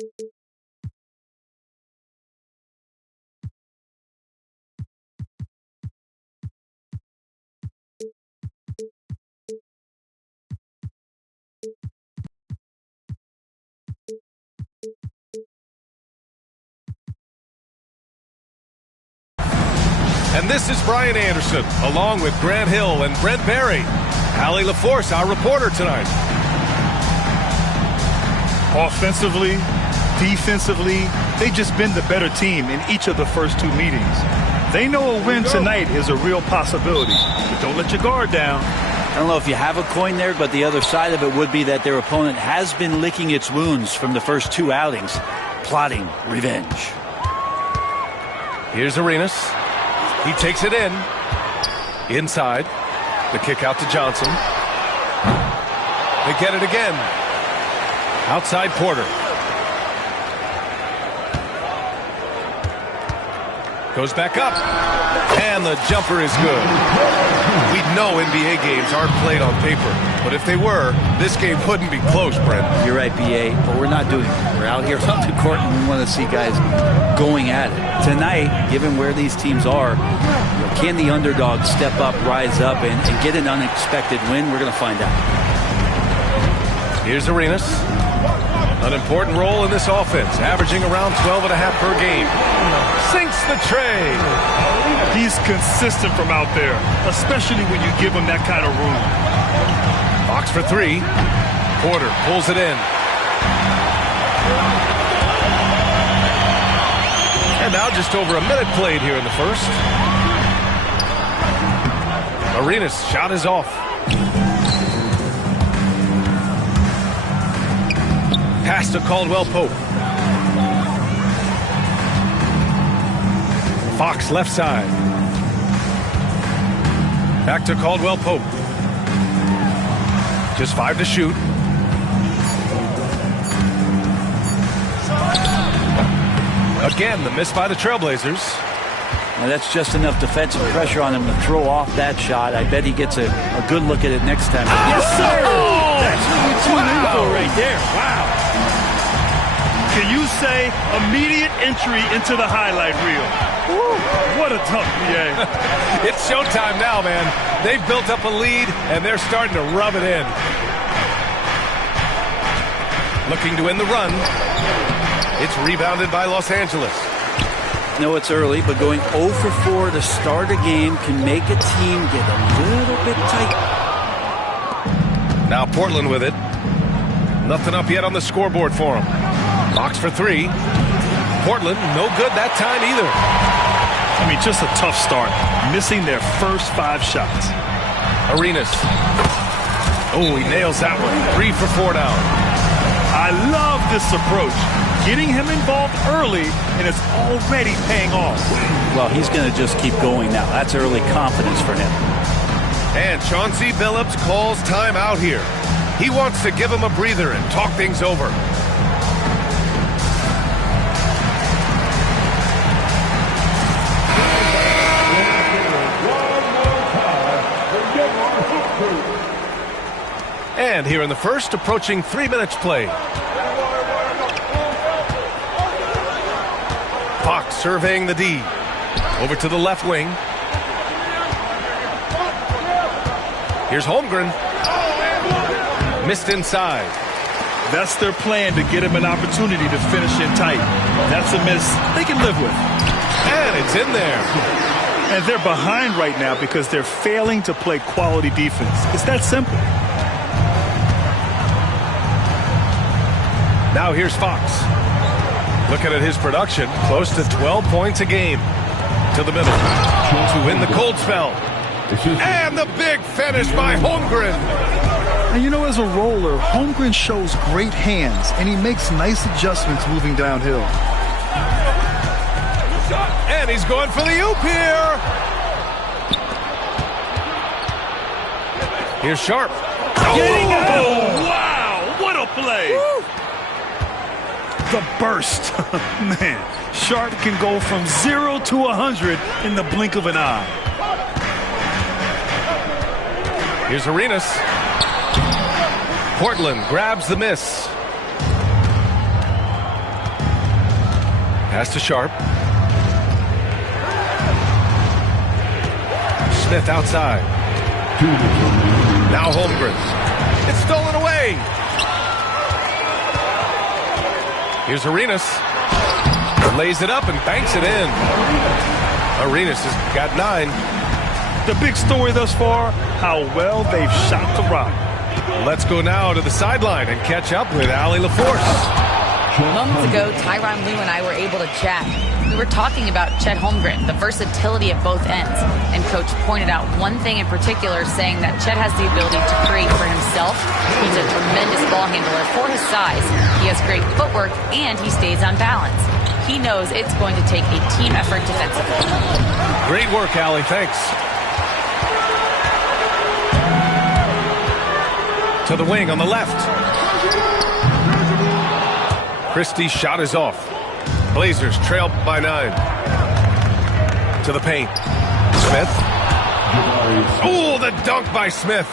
And this is Brian Anderson, along with Grant Hill and Brent Barry. Allie LaForce, our reporter tonight. Offensively, defensively, they've just been the better team in each of the first two meetings. They know a win tonight is a real possibility, but don't let your guard down. I don't know if you have a coin there, but the other side of it would be that their opponent has been licking its wounds from the first two outings, plotting revenge. Here's Arenas. He takes it in. Inside. The kick out to Johnson. They get it again. Outside Porter. Goes back up. And the jumper is good. We know NBA games aren't played on paper, but if they were, this game wouldn't be close, Brent. You're right, B.A., but we're not doing it. We're out here on the court, and we want to see guys going at it. Tonight, given where these teams are, can the underdog step up, rise up, and get an unexpected win? We're going to find out. Here's Arenas. An important role in this offense, averaging around 12.5 per game. Sinks the tray. He's consistent from out there, especially when you give him that kind of room. Fox for three. Porter pulls it in. And now just over a minute played here in the first. Arenas' shot is off. Pass to Caldwell Pope. Fox left side. Back to Caldwell Pope. Just 5 to shoot. Again, the miss by the Trailblazers. Now that's just enough defensive pressure on him to throw off that shot. I bet he gets a good look at it next time. Yes, sir! Oh! That's what you tune in for right there. Wow. Can you say immediate entry into the highlight reel? Woo, what a dunk, BA. It's showtime now, man. They've built up a lead, and they're starting to rub it in. Looking to win the run. It's rebounded by Los Angeles. No, it's early, but going 0 for 4 to start a game can make a team get a little bit tight. Now Portland with it. Nothing up yet on the scoreboard for him. Fox for three. Portland, no good that time either. I mean, just a tough start. Missing their first 5 shots. Arenas. Oh, he nails that one. 3 for 4 now. I love this approach. Getting him involved early, and it's already paying off. Well, he's going to just keep going now. That's early confidence for him. And Chauncey Billups calls time out here. He wants to give him a breather and talk things over. And here in the first, approaching 3 minutes played. Fox surveying the D. Over to the left wing. Here's Holmgren. Missed inside. That's their plan, to get him an opportunity to finish in tight. That's a miss they can live with. And it's in there. And they're behind right now because they're failing to play quality defense. It's that simple. Now here's Fox. Looking at his production, close to 12 points a game. To the middle. To win the cold spell. And the big finish by Holmgren. And you know, as a roller, Holmgren shows great hands, and he makes nice adjustments moving downhill. And he's going for the oop here. Here's Sharp. Oh, wow, what a play. Woo. The burst. Man, Sharp can go from 0 to 100 in the blink of an eye. Here's Arenas. Portland grabs the miss. Pass to Sharp. Smith outside. Now Holmgren. It's stolen away. Here's Arenas. Lays it up and banks it in. Arenas has got 9. The big story thus far, how well they've shot the rock. Let's go now to the sideline and catch up with Allie LaForce. Moments ago, Tyronn Lue and I were able to chat. We were talking about Chet Holmgren, the versatility at both ends. And Coach pointed out one thing in particular, saying that Chet has the ability to create for himself. He's a tremendous ball handler for his size. He has great footwork, and he stays on balance. He knows it's going to take a team effort defensively. Great work, Allie. Thanks. To the wing on the left. Christie's shot is off. Blazers trail by 9. To the paint. Smith. Oh, the dunk by Smith.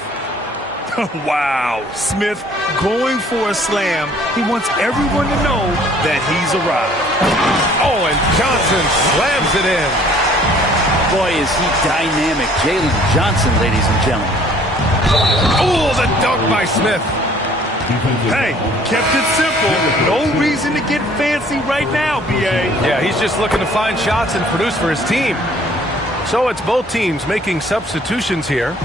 Wow. Smith going for a slam. He wants everyone to know that he's arrived. Oh, and Johnson slams it in. Boy, is he dynamic. Jalen Johnson, ladies and gentlemen. Oh, the dunk by Smith. Hey, kept it simple. No reason to get fancy right now, B.A. Yeah, he's just looking to find shots and produce for his team. So it's both teams making substitutions here.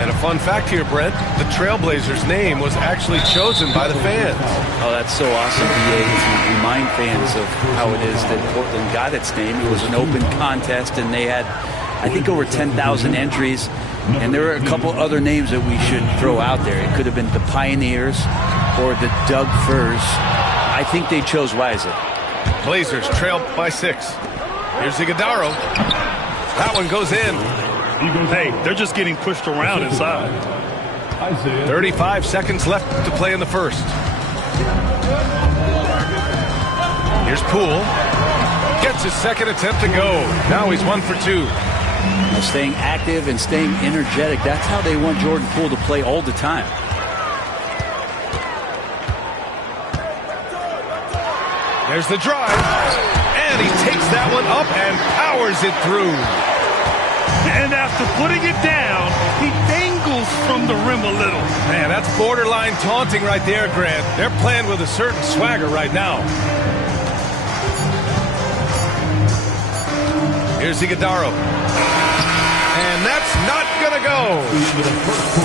And a fun fact here, Brent, the Trailblazers' name was actually chosen by the fans. Oh, that's so awesome, BA, to remind fans of how it is that Portland got its name. It was an open contest, and they had, I think, over 10,000 entries. And there were a couple other names that we should throw out there. It could have been the Pioneers or the Doug Furs. I think they chose wisely. Blazers trail by 6. Here's Iguodala. That one goes in. Hey, they're just getting pushed around inside. 35 seconds left to play in the first. Here's Poole. Gets his second attempt to go. Now he's 1 for 2. Staying active and staying energetic. That's how they want Jordan Poole to play all the time. There's the drive. And he takes that one up and powers it through. And after putting it down, he dangles from the rim a little. Man, that's borderline taunting right there, Grant. They're playing with a certain swagger right now. Here's Iguodala. And that's not going to go.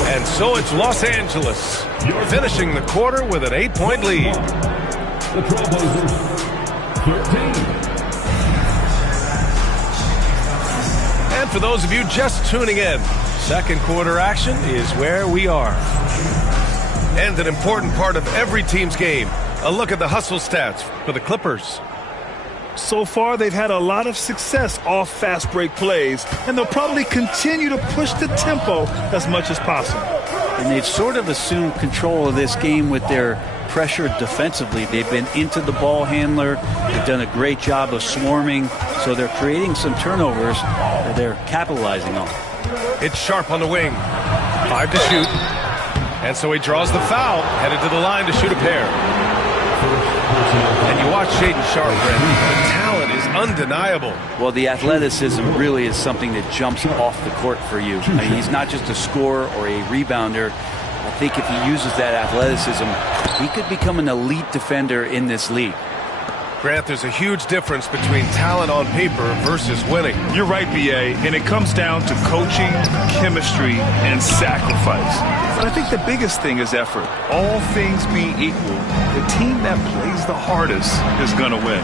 And so it's Los Angeles finishing the quarter with an 8-point lead. The Trailblazers, 13. And for those of you just tuning in, second quarter action is where we are. And an important part of every team's game, a look at the hustle stats for the Clippers. So far, they've had a lot of success off fast break plays, and they'll probably continue to push the tempo as much as possible. And they've sort of assumed control of this game with their pressure defensively. They've been into the ball handler. They've done a great job of swarming, so they're creating some turnovers that they're capitalizing on. It's Sharp on the wing. 5 to shoot. And so he draws the foul, headed to the line to shoot a pair. And you watch Shaedon Sharp, Brent. The talent is undeniable. Well, the athleticism really is something that jumps off the court for you. I mean, he's not just a scorer or a rebounder. I think if he uses that athleticism, he could become an elite defender in this league. Grant, there's a huge difference between talent on paper versus winning. You're right, B.A., and it comes down to coaching, chemistry, and sacrifice. But I think the biggest thing is effort. All things being equal, the team that plays the hardest is going to win.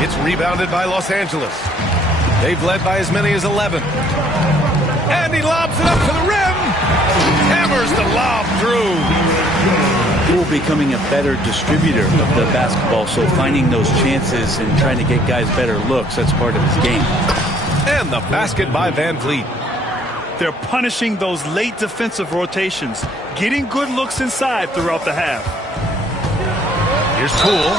It's rebounded by Los Angeles. They've led by as many as 11. And he lobs it up to the rim. Hammers the lob through. Poole becoming a better distributor of the basketball, so finding those chances and trying to get guys better looks, that's part of his game. And the basket by Van Vliet. They're punishing those late defensive rotations, getting good looks inside throughout the half. Here's Poole.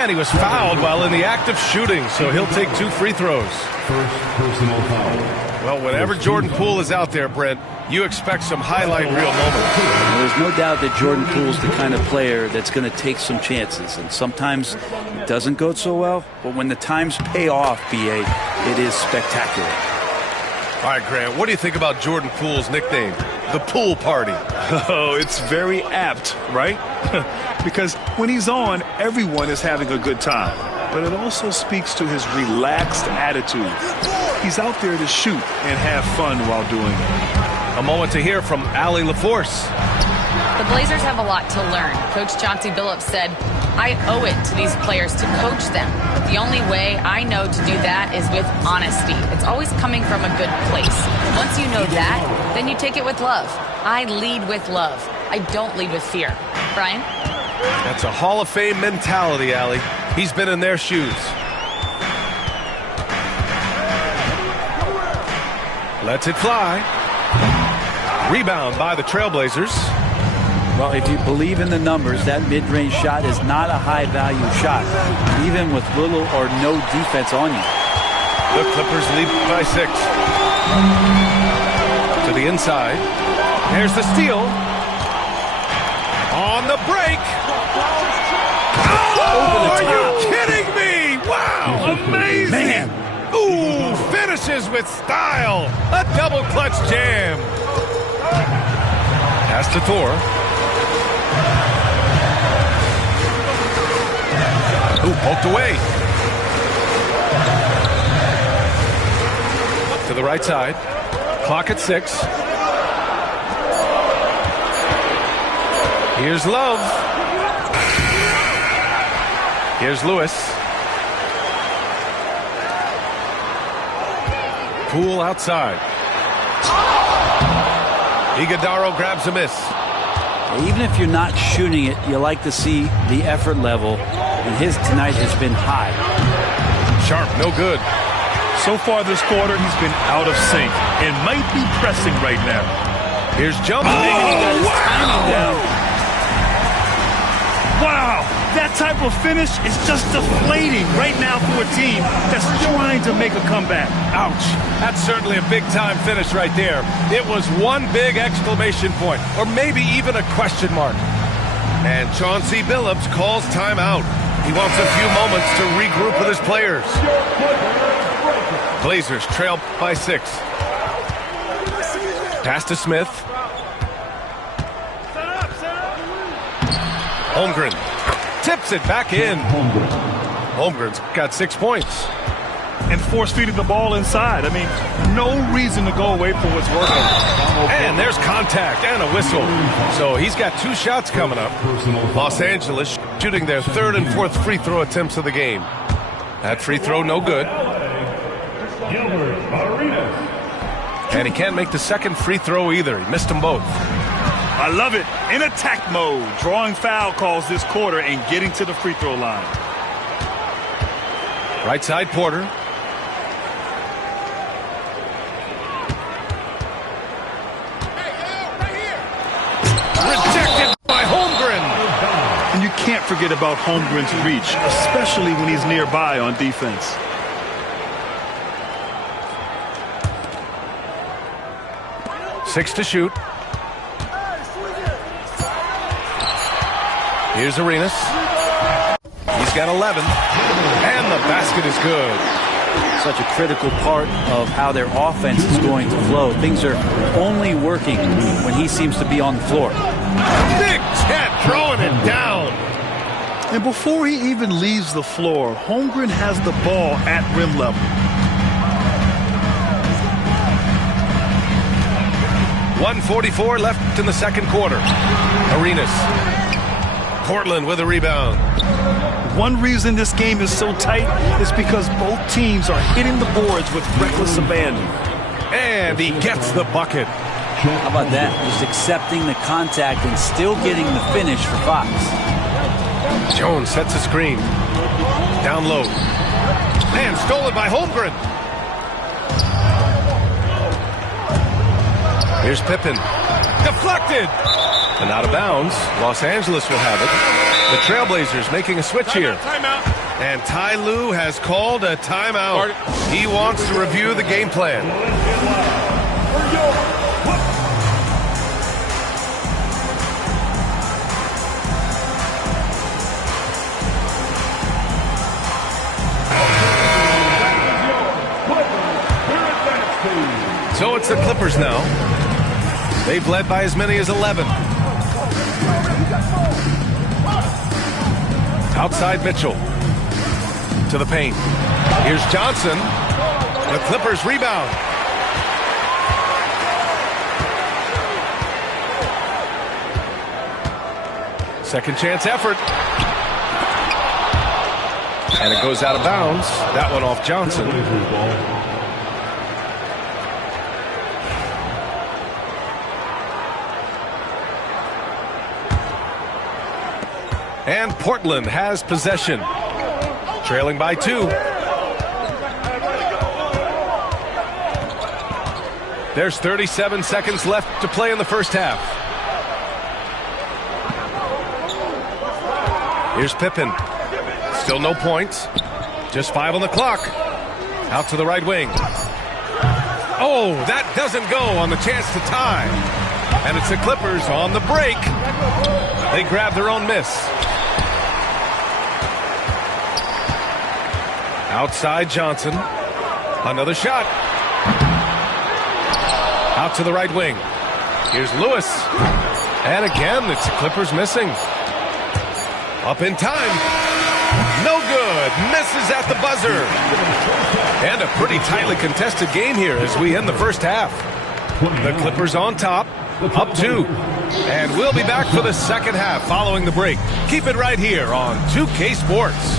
And he was fouled while in the act of shooting, so he'll take 2 free throws. First personal foul. Well, whenever Jordan Poole is out there, Brent, you expect some highlight reel moments. Well, there's no doubt that Jordan Poole's the kind of player that's going to take some chances. And sometimes it doesn't go so well, but when the times pay off, B.A., it is spectacular. All right, Grant, what do you think about Jordan Poole's nickname, the Pool Party? Oh, it's very apt, right? Because when he's on, everyone is having a good time. But it also speaks to his relaxed attitude. He's out there to shoot and have fun while doing it. A moment to hear from Allie LaForce. The Blazers have a lot to learn. Coach Chauncey Billups said, I owe it to these players to coach them. The only way I know to do that is with honesty. It's always coming from a good place. Once you know that, then you take it with love. I lead with love. I don't lead with fear. Brian? That's a Hall of Fame mentality, Allie. He's been in their shoes. Lets it fly. Rebound by the Trailblazers. Well, if you believe in the numbers, that mid-range shot is not a high-value shot, even with little or no defense on you. The Clippers lead by 6. To the inside. There's the steal. On the break. Oh, are you kidding me? Wow, amazing. Man. Ooh, finishes with style. A double clutch jam. Pass to Thor. Ooh, poked away. To the right side. Clock at 6. Here's Love. Here's Lewis. Poole outside. Iguodala grabs a miss. Even if you're not shooting it, you like to see the effort level, and his tonight has been high. Sharp, no good. So far this quarter, he's been out of sync and might be pressing right now. Here's jump. Wow, that type of finish is just deflating right now for a team that's trying to make a comeback. Ouch. That's certainly a big-time finish right there. It was one big exclamation point, or maybe even a question mark. And Chauncey Billups calls timeout. He wants a few moments to regroup with his players. Blazers trail by 6. Pass to Smith. Holmgren tips it back in. Holmgren's got 6 points. And force-feeding the ball inside. I mean, no reason to go away from what's working. And there's contact and a whistle. So he's got 2 shots coming up. Los Angeles shooting their 3rd and 4th free throw attempts of the game. That free throw no good. And he can't make the 2nd free throw either. He missed them both. I love it. In attack mode, drawing foul calls this quarter and getting to the free throw line. Right side, Porter. Rejected by Holmgren. And you can't forget about Holmgren's reach, especially when he's nearby on defense. Six to shoot. Here's Arenas. He's got 11. And the basket is good. Such a critical part of how their offense is going to flow. Things are only working when he seems to be on the floor. Big Chet throwing it down. And before he even leaves the floor, Holmgren has the ball at rim level. .144 left in the 2nd quarter. Arenas. Portland with a rebound. One reason this game is so tight is because both teams are hitting the boards with reckless abandon. And he gets the bucket. How about that? Just accepting the contact and still getting the finish for Fox. Jones sets a screen. Down low. And stolen by Holmgren. Here's Pippen. Deflected. And out of bounds. Los Angeles will have it. The Trailblazers making a switch here. Timeout. And Ty Lue has called a timeout. He wants to review the game plan. So it's the Clippers now. They've led by as many as 11. Outside Mitchell. To the paint. Here's Johnson. The Clippers rebound. Second chance effort. And it goes out of bounds. That one off Johnson. And Portland has possession. Trailing by 2. There's 37 seconds left to play in the first half. Here's Pippen. Still no points. Just 5 on the clock. Out to the right wing. Oh, that doesn't go on the chance to tie. And it's the Clippers on the break. They grab their own miss. Outside Johnson. Another shot. Out to the right wing. Here's Lewis. And again, it's the Clippers missing. Up in time. No good. Misses at the buzzer. And a pretty tightly contested game here as we end the first half. The Clippers on top. Up 2. And we'll be back for the second half following the break. Keep it right here on 2K Sports.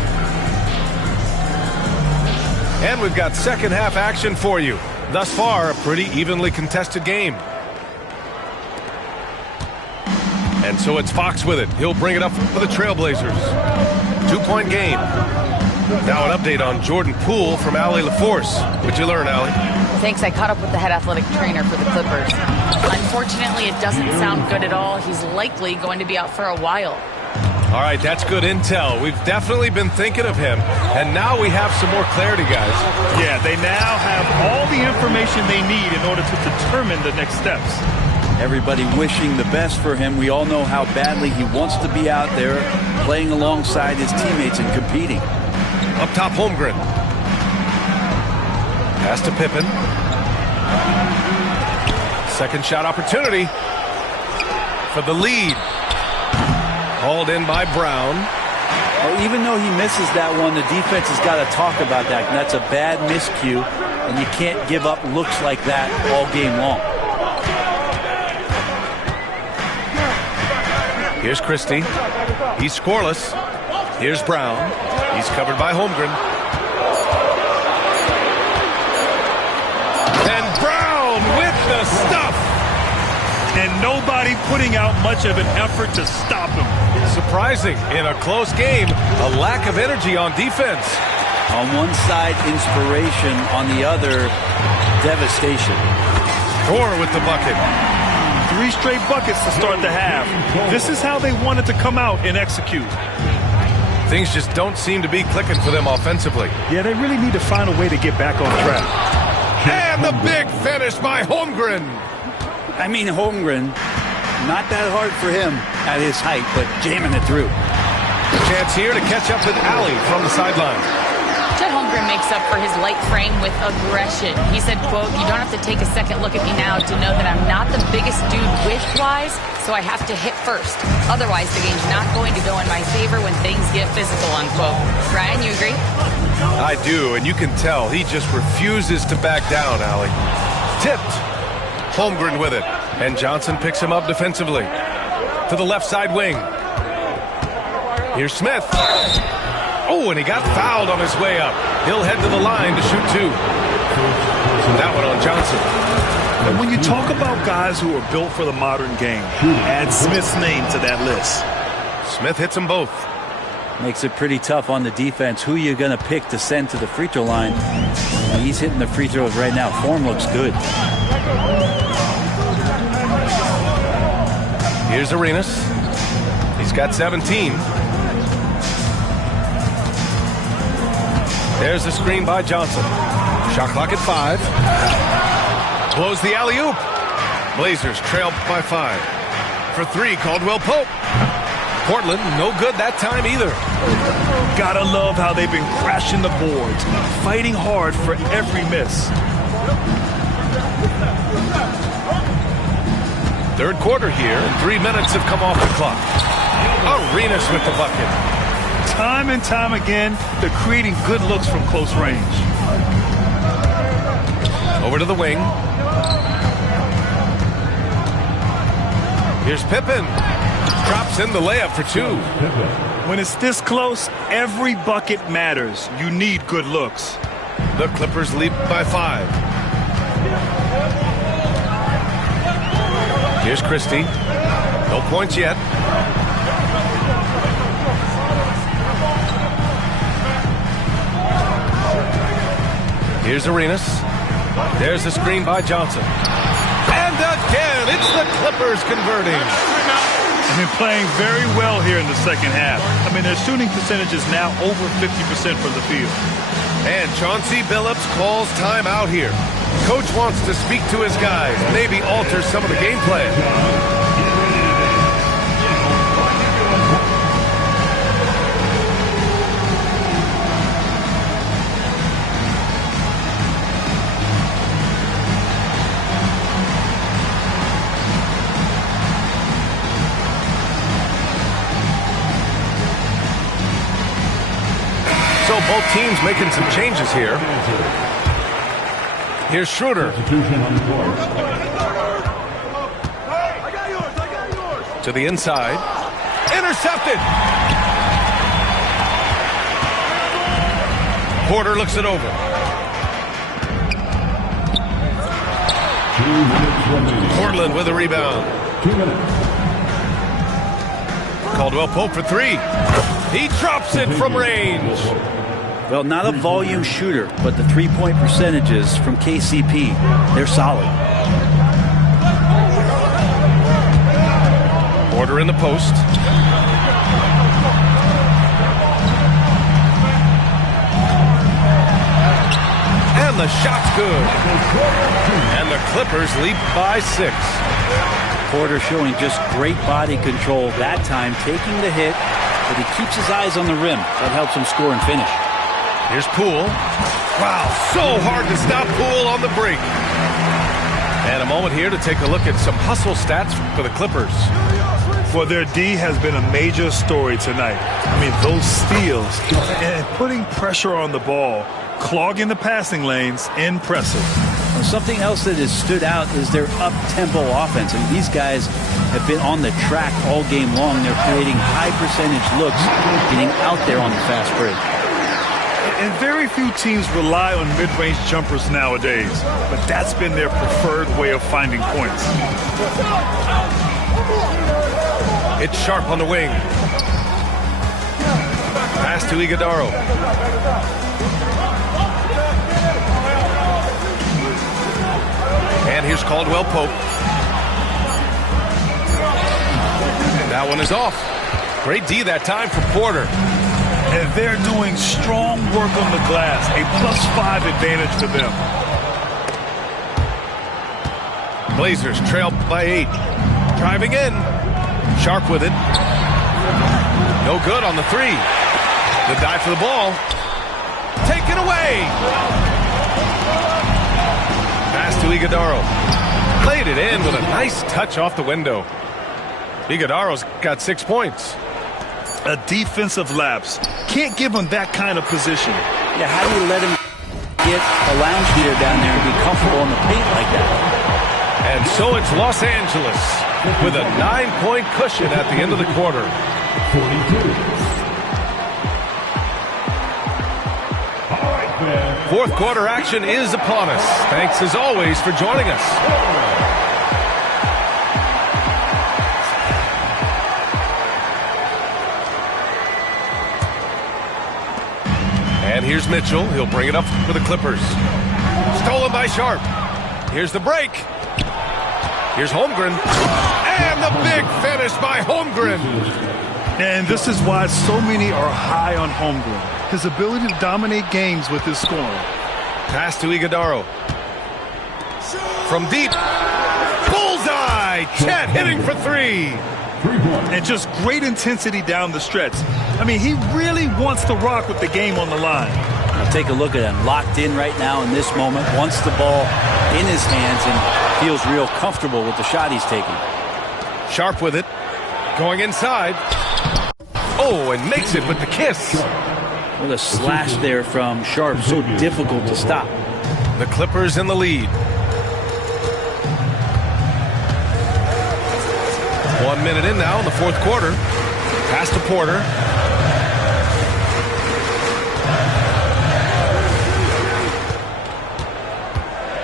And we've got second half action for you. Thus far, a pretty evenly contested game. And so it's Fox with it. He'll bring it up for the Trailblazers. 2-point game. Now an update on Jordan Poole from Allie LaForce. What'd you learn, Allie? Thanks. I caught up with the head athletic trainer for the Clippers. Unfortunately, it doesn't sound good at all. He's likely going to be out for a while. All right, that's good intel. We've definitely been thinking of him, and now we have some more clarity, guys. Yeah, they now have all the information they need in order to determine the next steps. Everybody wishing the best for him. We all know how badly he wants to be out there playing alongside his teammates and competing. Up top, Holmgren. Pass to Pippen. Second shot opportunity for the lead. Hauled in by Brown. Well, even though he misses that one, the defense has got to talk about that. And that's a bad miscue, and you can't give up looks like that all game long. Here's Christie. He's scoreless. Here's Brown. He's covered by Holmgren. And Brown with the stuff. And nobody putting out much of an effort to stop him. Surprising in a close game, a lack of energy on defense. On one side, inspiration. On the other, devastation. Gore with the bucket. 3 straight buckets to start the half. This is how they wanted to come out and execute. Things just don't seem to be clicking for them offensively. Yeah, they really need to find a way to get back on track. And the big finish by Holmgren. I mean, Holmgren, not that hard for him at his height, but jamming it through. A chance here to catch up with Allie from the sideline. Chet Holmgren makes up for his light frame with aggression. He said, quote, "You don't have to take a second look at me now to know that I'm not the biggest dude width-wise, so I have to hit first. Otherwise, the game's not going to go in my favor when things get physical," unquote. Ryan, you agree? I do, and you can tell he just refuses to back down, Allie. Tipped. Holmgren with it, and Johnson picks him up defensively. To the left side wing. Here's Smith. Oh, and he got fouled on his way up. He'll head to the line to shoot 2. That one on Johnson. And when you talk about guys who are built for the modern game, add Smith's name to that list. Smith hits them both. Makes it pretty tough on the defense. Who you going to pick to send to the free throw line? And he's hitting the free throws right now. Form looks good. Here's Arenas. He's got 17. There's the screen by Johnson. Shot clock at 5. Blows the alley-oop. Blazers trail by 5. For 3, Caldwell Pope. Portland, no good that time either. Gotta love how they've been crashing the boards, fighting hard for every miss. Third quarter here, and 3 minutes have come off the clock. Arenas with the bucket. Time and time again, they're creating good looks from close range. Over to the wing. Here's Pippen. Drops in the layup for 2. When it's this close, every bucket matters. You need good looks. The Clippers lead by 5. Here's Christie. No points yet. Here's Arenas. There's the screen by Johnson. And again, it's the Clippers converting. They've been playing very well here in the second half. I mean, their shooting percentage is now over 50% from the field. And Chauncey Billups calls timeout here. Coach wants to speak to his guys, maybe alter some of the game plan. So both teams making some changes here. Here's Schroeder. To the inside. Intercepted. Porter looks it over. Portland with a rebound. 2 minutes. Caldwell Pope for 3. He drops it from range. Well, not a volume shooter, but the three-point percentages from KCP, they're solid. Porter in the post. And the shot's good. And the Clippers lead by 6. Porter showing just great body control that time, taking the hit, but he keeps his eyes on the rim. That helps him score and finish. Here's Poole. Wow, so hard to stop Poole on the break. And a moment here to take a look at some hustle stats for the Clippers. Well, their D has been a major story tonight. I mean, those steals and putting pressure on the ball, clogging the passing lanes, impressive. Something else that has stood out is their up-tempo offense. I mean, these guys have been on the track all game long. They're creating high-percentage looks, getting out there on the fast break. And very few teams rely on mid-range jumpers nowadays, but that's been their preferred way of finding points. It's Sharp on the wing. Pass to Iguodaro. And here's Caldwell Pope. That one is off. Great D that time for Porter. And they're doing strong work on the glass, a +5 advantage for them. Blazers trail by 8. Driving in. Sharp with it. No good on the 3. The dive for the ball. Taken away. Pass to Iguodaro. Played it in with a nice touch off the window. Iguodaro's got 6 points. A defensive lapse. Can't give him that kind of position. Yeah, how do you let him get a lounge chair down there and be comfortable in the paint like that? And so it's Los Angeles with a 9-point cushion at the end of the quarter. 42. Fourth quarter action is upon us. Thanks as always for joining us. And here's Mitchell. He'll bring it up for the Clippers. Stolen by Sharp. Here's the break. Here's Holmgren. And the big finish by Holmgren. And this is why so many are high on Holmgren. His ability to dominate games with his scoring. Pass to Iguodaro. From deep. Bullseye! Chet hitting for three. And just great intensity down the stretch. I mean, he really wants to rock with the game on the line. Now take a look at him. Locked in right now in this moment. Wants the ball in his hands and feels real comfortable with the shot he's taking. Sharp with it. Going inside. Oh, and makes it with the kiss. What a slash there from Sharp. So difficult to stop. The Clippers in the lead. 1 minute in now in the fourth quarter. Pass to Porter.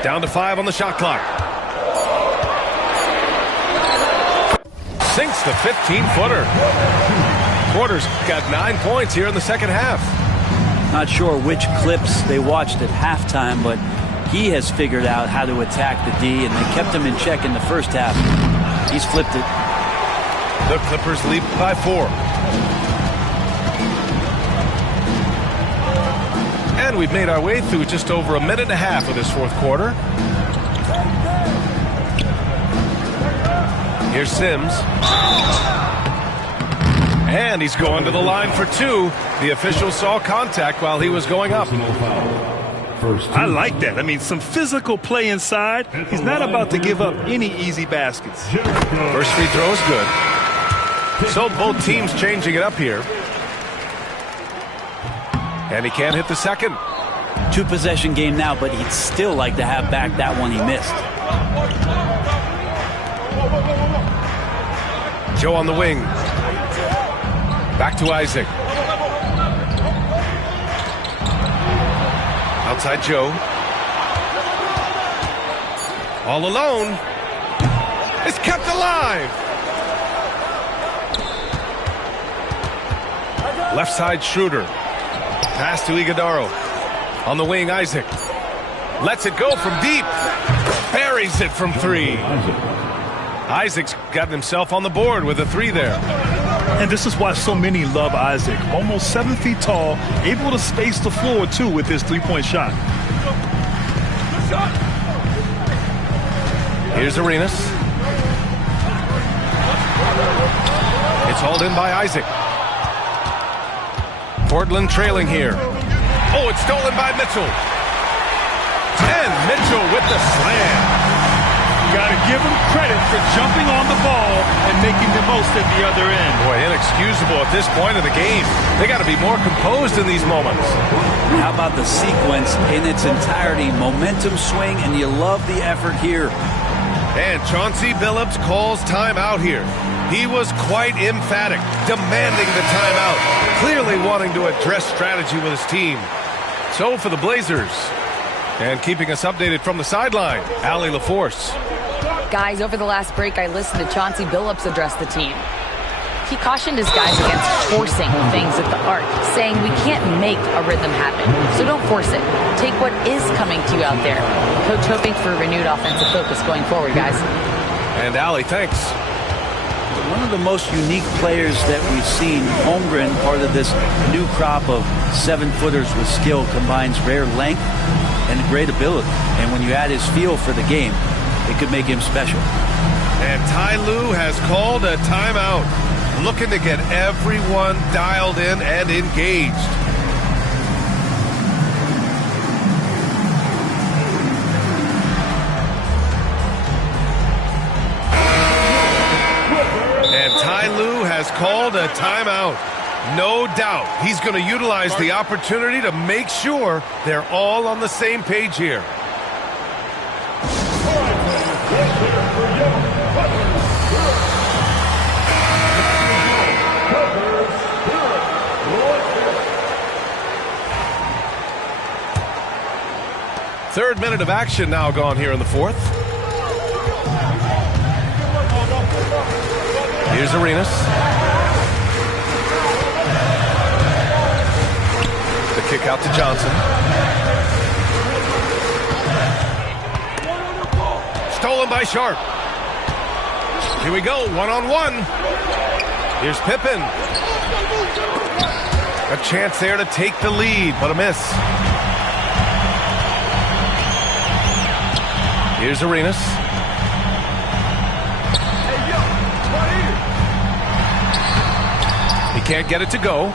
Down to 5 on the shot clock. Sinks the 15-footer. Porter's got 9 points here in the second half. Not sure which clips they watched at halftime, but he has figured out how to attack the D, and they kept him in check in the first half. He's flipped it. The Clippers lead by 4. And we've made our way through just over a minute and a half of this fourth quarter. Here's Sims. And he's going to the line for 2. The official saw contact while he was going up. I like that. I mean, some physical play inside. He's not about to give up any easy baskets. First free throw is good. So both teams changing it up here. And he can't hit the second. 2-possession game now, but he'd still like to have back that one he missed. Joe on the wing. Back to Isaac. Outside Joe. All alone. It's kept alive. Left side Schroeder. Pass to Iguodaro. On the wing, Isaac. Lets it go from deep. Buries it from 3. Isaac's gotten himself on the board with a 3 there. And this is why so many love Isaac. Almost 7 feet tall, able to space the floor, too, with his three-point shot. Here's Arenas. It's hauled in by Isaac. Portland trailing here. Oh, it's stolen by Mitchell. And Mitchell with the slam. Got to give him credit for jumping on the ball and making the most at the other end. Boy, inexcusable at this point of the game. They got to be more composed in these moments. How about the sequence in its entirety? Momentum swing, and you love the effort here. And Chauncey Billups calls timeout here. He was quite emphatic, demanding the timeout, clearly wanting to address strategy with his team. So for the Blazers, and keeping us updated from the sideline, Allie LaForce. Guys, over the last break, I listened to Chauncey Billups address the team. He cautioned his guys against forcing things at the arc, saying we can't make a rhythm happen, so don't force it. Take what is coming to you out there. Coach hoping for a renewed offensive focus going forward, guys. And Allie, thanks. One of the most unique players that we've seen, Holmgren, part of this new crop of 7-footers with skill, combines rare length and great ability. And when you add his feel for the game, it could make him special. And Ty Lue has called a timeout, looking to get everyone dialed in and engaged. And Ty Lue has called a timeout. No doubt he's going to utilize the opportunity to make sure they're all on the same page here. Third minute of action now gone here in the fourth. Here's Arenas. The kick out to Johnson. Stolen by Sharp. Here we go, one-on-one. Here's Pippen. A chance there to take the lead, but a miss. Here's Arenas. He can't get it to go.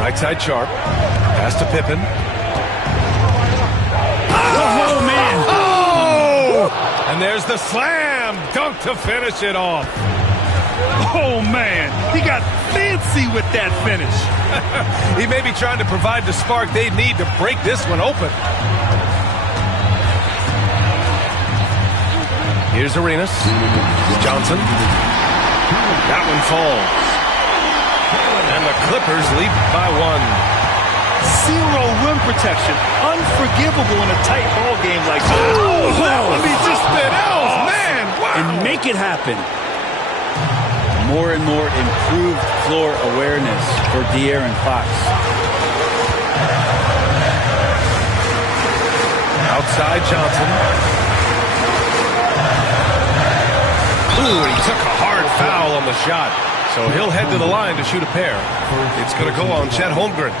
Right side Sharp. Pass to Pippen. Oh, man. Oh! And there's the slam dunk to finish it off. Oh, man. He got fancy with that finish. He may be trying to provide the spark they need to break this one open. Here's Arenas. Johnson. That one falls. And the Clippers lead by 1. Zero rim protection. Unforgivable in a tight ball game like that. Oh, that one he just spit out. Man, wow. And make it happen. More and more improved floor awareness for De'Aaron Fox. Outside Johnson. Ooh, he took a hard foul on the shot. So he'll head to the line to shoot a pair. It's going to go on Chet Holmgren.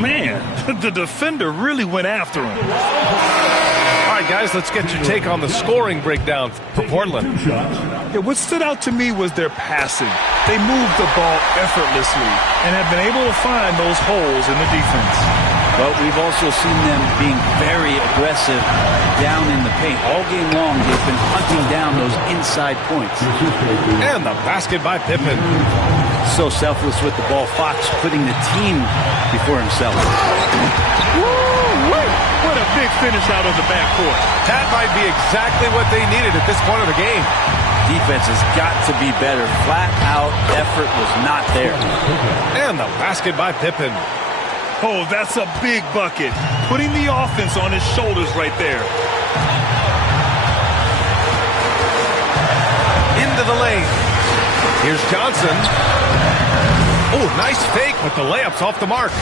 Man, the defender really went after him. All right, guys, let's get your take on the scoring breakdown for Portland. Yeah, what stood out to me was their passing. They moved the ball effortlessly and have been able to find those holes in the defense. But we've also seen them being very aggressive down in the paint. All game long, they've been hunting down those inside points. And the basket by Pippen. So selfless with the ball. Fox putting the team before himself. Woo-wee! What a big finish out of the backcourt. That might be exactly what they needed at this point of the game. Defense has got to be better. Flat out effort was not there. And the basket by Pippen. Oh, that's a big bucket. Putting the offense on his shoulders right there. Into the lane. Here's Johnson. Oh, nice fake, but the layup's off the mark.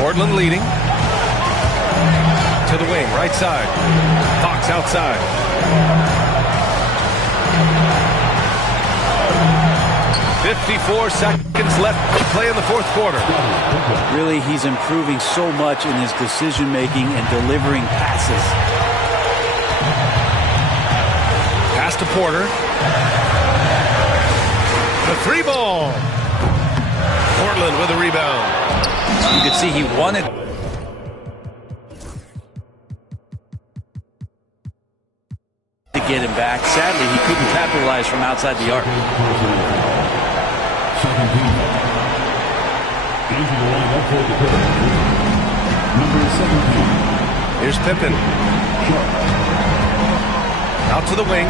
Portland leading. To the wing, right side. Fox outside. .54 seconds left to play in the fourth quarter. Really, he's improving so much in his decision-making and delivering passes. Pass to Porter. The three ball. Portland with a rebound. You could see he wanted to get him back. Sadly, he couldn't capitalize from outside the arc. Here's Pippen. Out to the wing.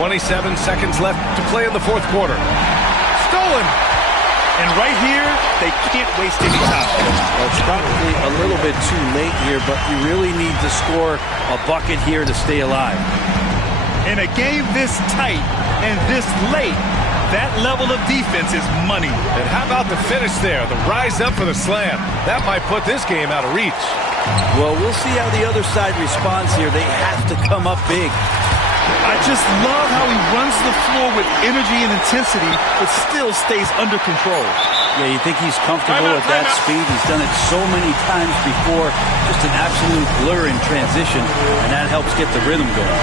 .27 seconds left to play in the fourth quarter. Stolen! And right here, they can't waste any time. Well, it's probably a little bit too late here, but you really need to score a bucket here to stay alive. In a game this tight and this late, that level of defense is money. And how about the finish there? The rise up for the slam. That might put this game out of reach. Well, we'll see how the other side responds here. They have to come up big. I just love how he runs the floor with energy and intensity, but still stays under control. Yeah, you think he's comfortable at that speed. He's done it so many times before. Just an absolute blur in transition, and that helps get the rhythm going.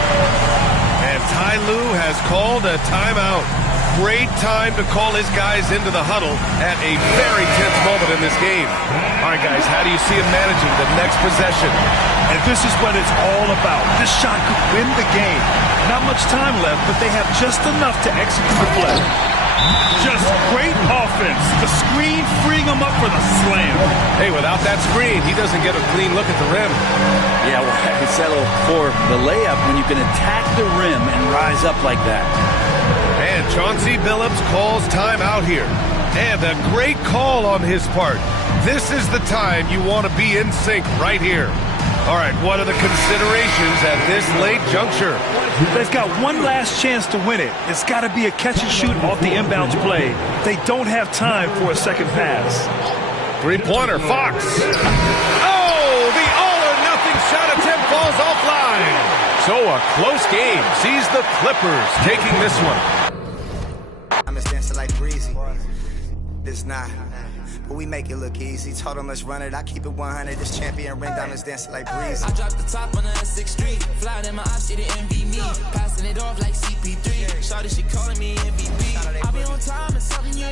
And Ty Lue has called a timeout. Great time to call his guys into the huddle at a very tense moment in this game. All right, guys, how do you see him managing the next possession? And this is what it's all about. This shot could win the game. Not much time left, but they have just enough to execute the play. Just great offense. The screen freeing him up for the slam. Hey, without that screen, he doesn't get a clean look at the rim. Yeah, well, I can settle for the layup when you can attack the rim and rise up like that. And Chauncey Billups calls timeout here. And a great call on his part. This is the time you want to be in sync right here. All right, what are the considerations at this late juncture? They've got one last chance to win it. It's got to be a catch and shoot off the inbounds play. They don't have time for a second pass. Three-pointer, Fox. Oh, the all or So a close game sees the Clippers taking this one. I'm just dancing like breezy. It's not. But we make it look easy. Told them let's run it. I keep it 100. This champion ring diamonds dancing like breezy. I dropped the top on the 6th Street. Fly in my eyes, she didn't envy me. Passing it off like CP3. Shawty, she calling me MVP. I be on time and something you